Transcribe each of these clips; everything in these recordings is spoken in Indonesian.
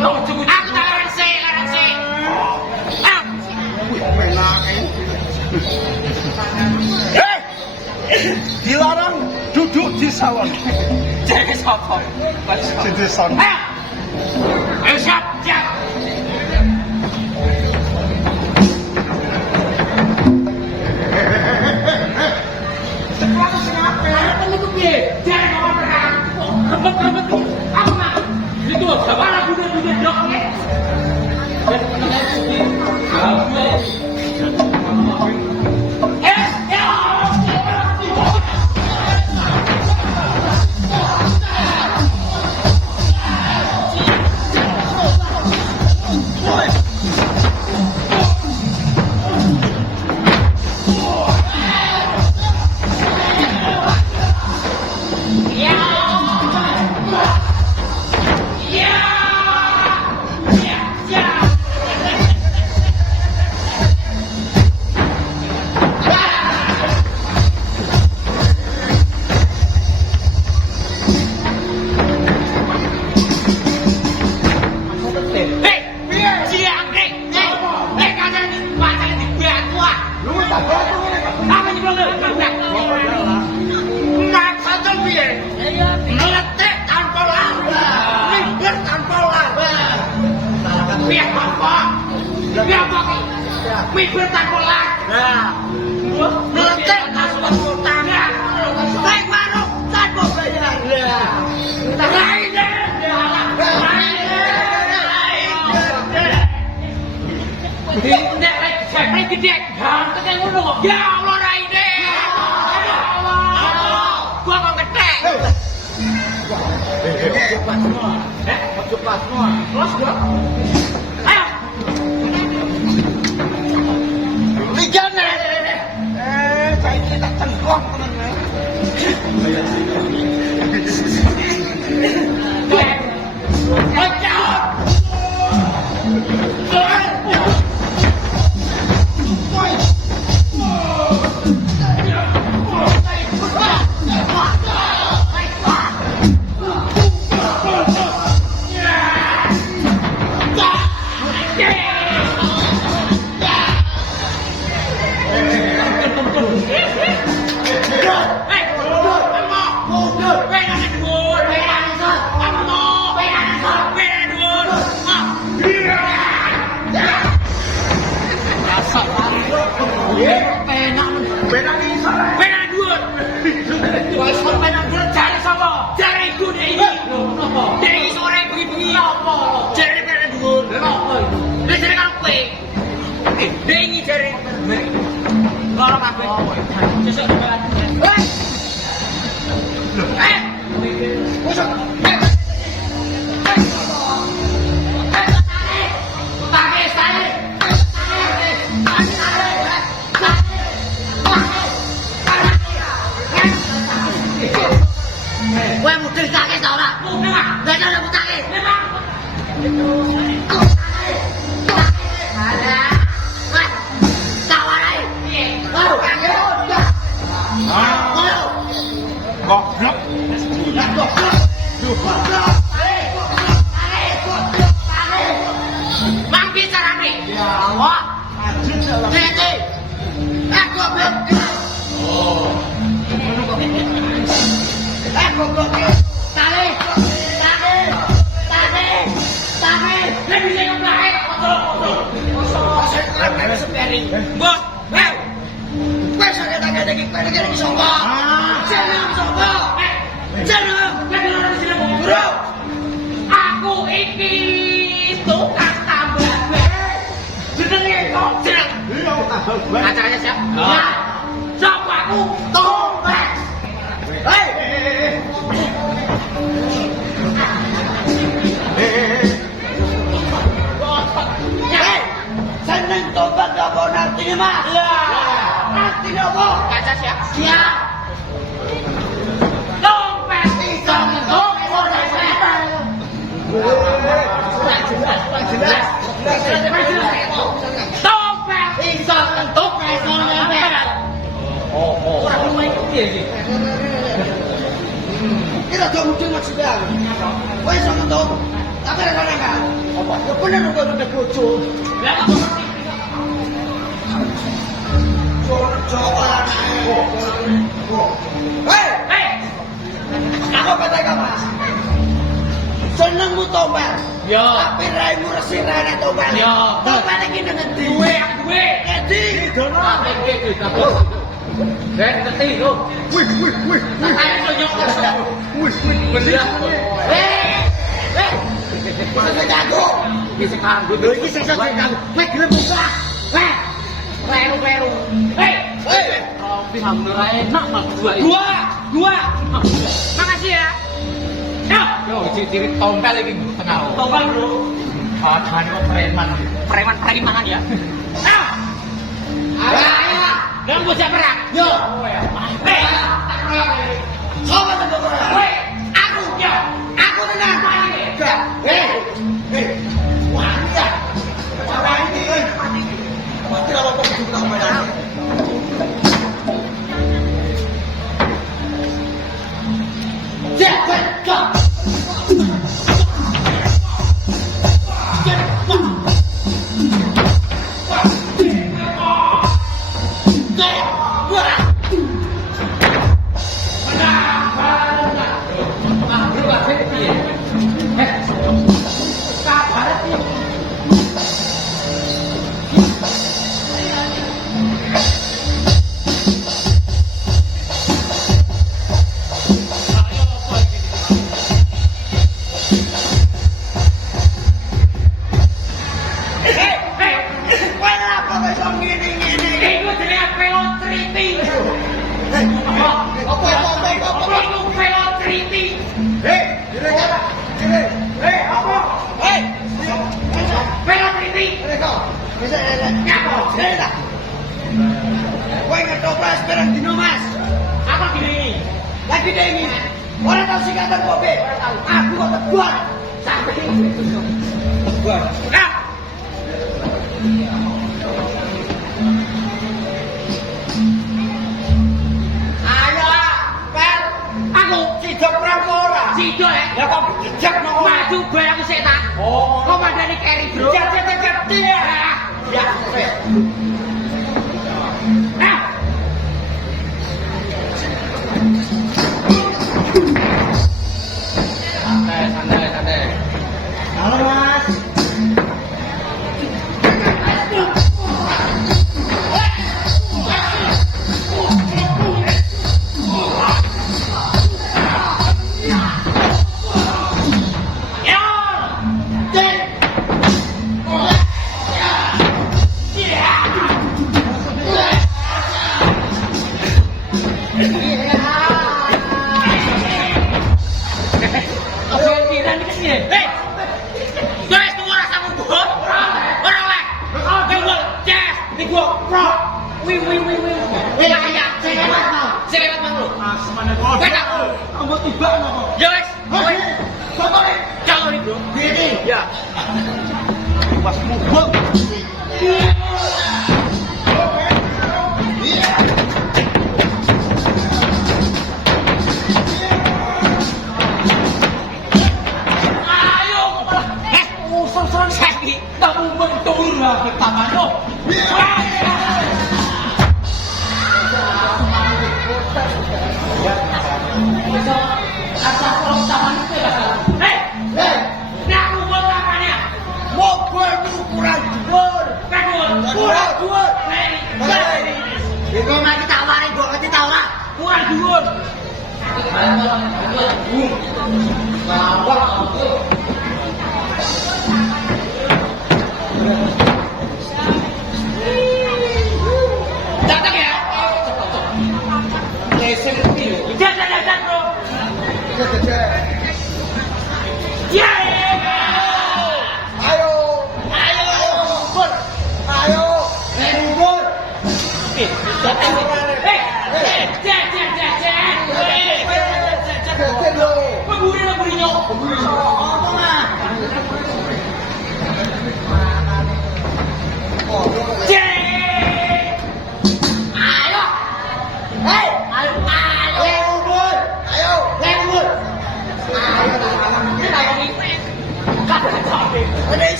Aku tak larang sih. Ah, Wih, penak dilarang duduk di salon. jadi sopo. Jadi salon. Ayo siap. Mikir tanpa lag. Nah, meletek tanpa utang. Baik baru tanpa bayar. Ya Allah Raide. Ya Allah. Gua mau ngetek. Cepat semua. Terus gua. Ayo. Lijane. Saya ini tak tengkok tenan. Dengi jare. Loro kabeh. Sesuk jalan. Usuk. Kowe mudhun take ta ora? Mudhun. Lah nek ora mutake. Memang. Goblok. Mang bicarane. Ya Allah. Ngerti? Goblok. Oh. Goblok. Tali. Lebih bisa ngeblake. Bos, kowe sare tak ngene iki sapa? Jeneng sapa? Jeneng ora sing bro. Aku iki tukang tambah bae. Jenenge kok jeneng. Iya, tambah bae. Acaranya siap? Ya. Sapa aku? Tombak. Hei. Seneng tobat apa artinya mas? Iya. Artinya apa? Kaca siap? Siap. Dompet iso ngendong ora nempel. Jelas. Dompet iso ngendong iso nempel. Oh. Ora lumayan piye iki? Kita do mungkin maksudnya. Kowe iso ngendong. Tapi ada mana kan? Apa? Ya bener kok udah bojo. Lah kok ngerti? Coba anake. Hei. Aku kata Mas. Senengmu tombal. Yo. Tapi raimu resi rene tombal. Yo. Tombal iki nang endi? Duwe. Endi? Dono. Ngerti lho. Wih. Katanya lo nyokot. Wih. Bener. Bisa jago. Bisa kanggo. Lho iki sing kanggo. Kowe gelem buka. Peru. Hei. Rompi hamdur enak mah dua. Makasih ya. Yo, ciri tombal iki tengah. Tombal, Bro. Padahal kok preman ya. Ayo. Dalam bocah perang. Yo. Hei. Coba tengok. Hei, aku tenang. Hei. Wah, ya. Apa ini? Mati kalau kau begitu tak bayar. Jangan. Lagi dingin. Orang tahu singkatan kopi. Aku kok teguan. Sampai teguan. Ayo, Pel. Aku cidok pramora. Cidok ya? Ya kok jejak no. Maju bae aku setan. Oh. Kok mandani keri, Bro. Jejak dia. Ya. Santai. Halo, Mas.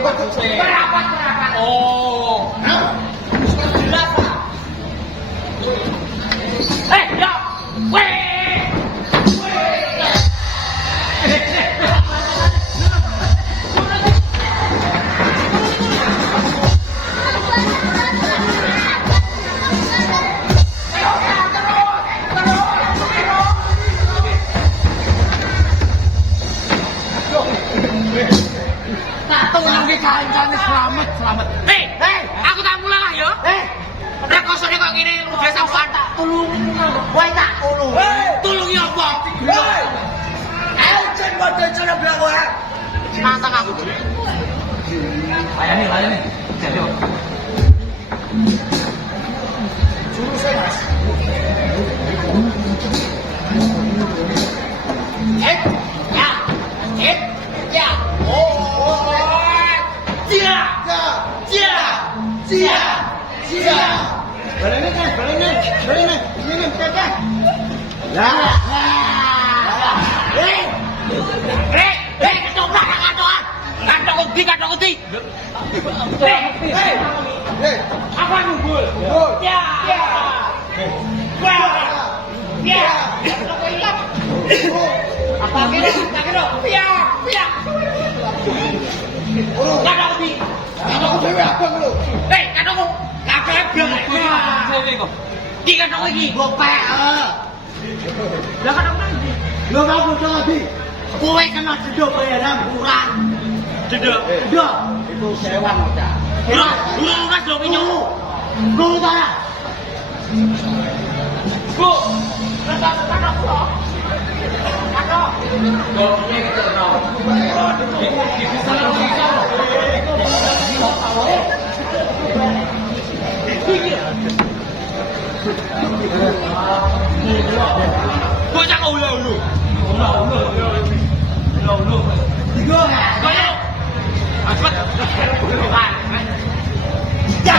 Merapat. Oh. Jelas lah. Ya. Weh. Selamat. Aku tak pulang lah ya. Nek kosone kok ngene udah sampean tak tulung. Wae tak tulung. Tulungi apa? Ayo jen padha cara bilang wae. Nantang aku. Layani. Jadi. Suruh saya, Mas. Ya. Oh. Cia. Balik ini, Kakak. Lah. Kantong uti. Apa nunggul? Ya. Apa kira? Piak. Kantong uti. Kantong dewe abang lho. Kantongku. Kabeh blek. Iki kantong iki. Gopek. Lah kantong ndi? Lho kamu tadi. Kowe kena jedok bayaran kurang. Jedok. Itu sewan aja. Urung lunas lho pinyu. Lho ta. Bu. Rasa kantong kok. Kantong. Kok iki kena. Bocah ulu. Tiga. Ayo. Cepat. Ya.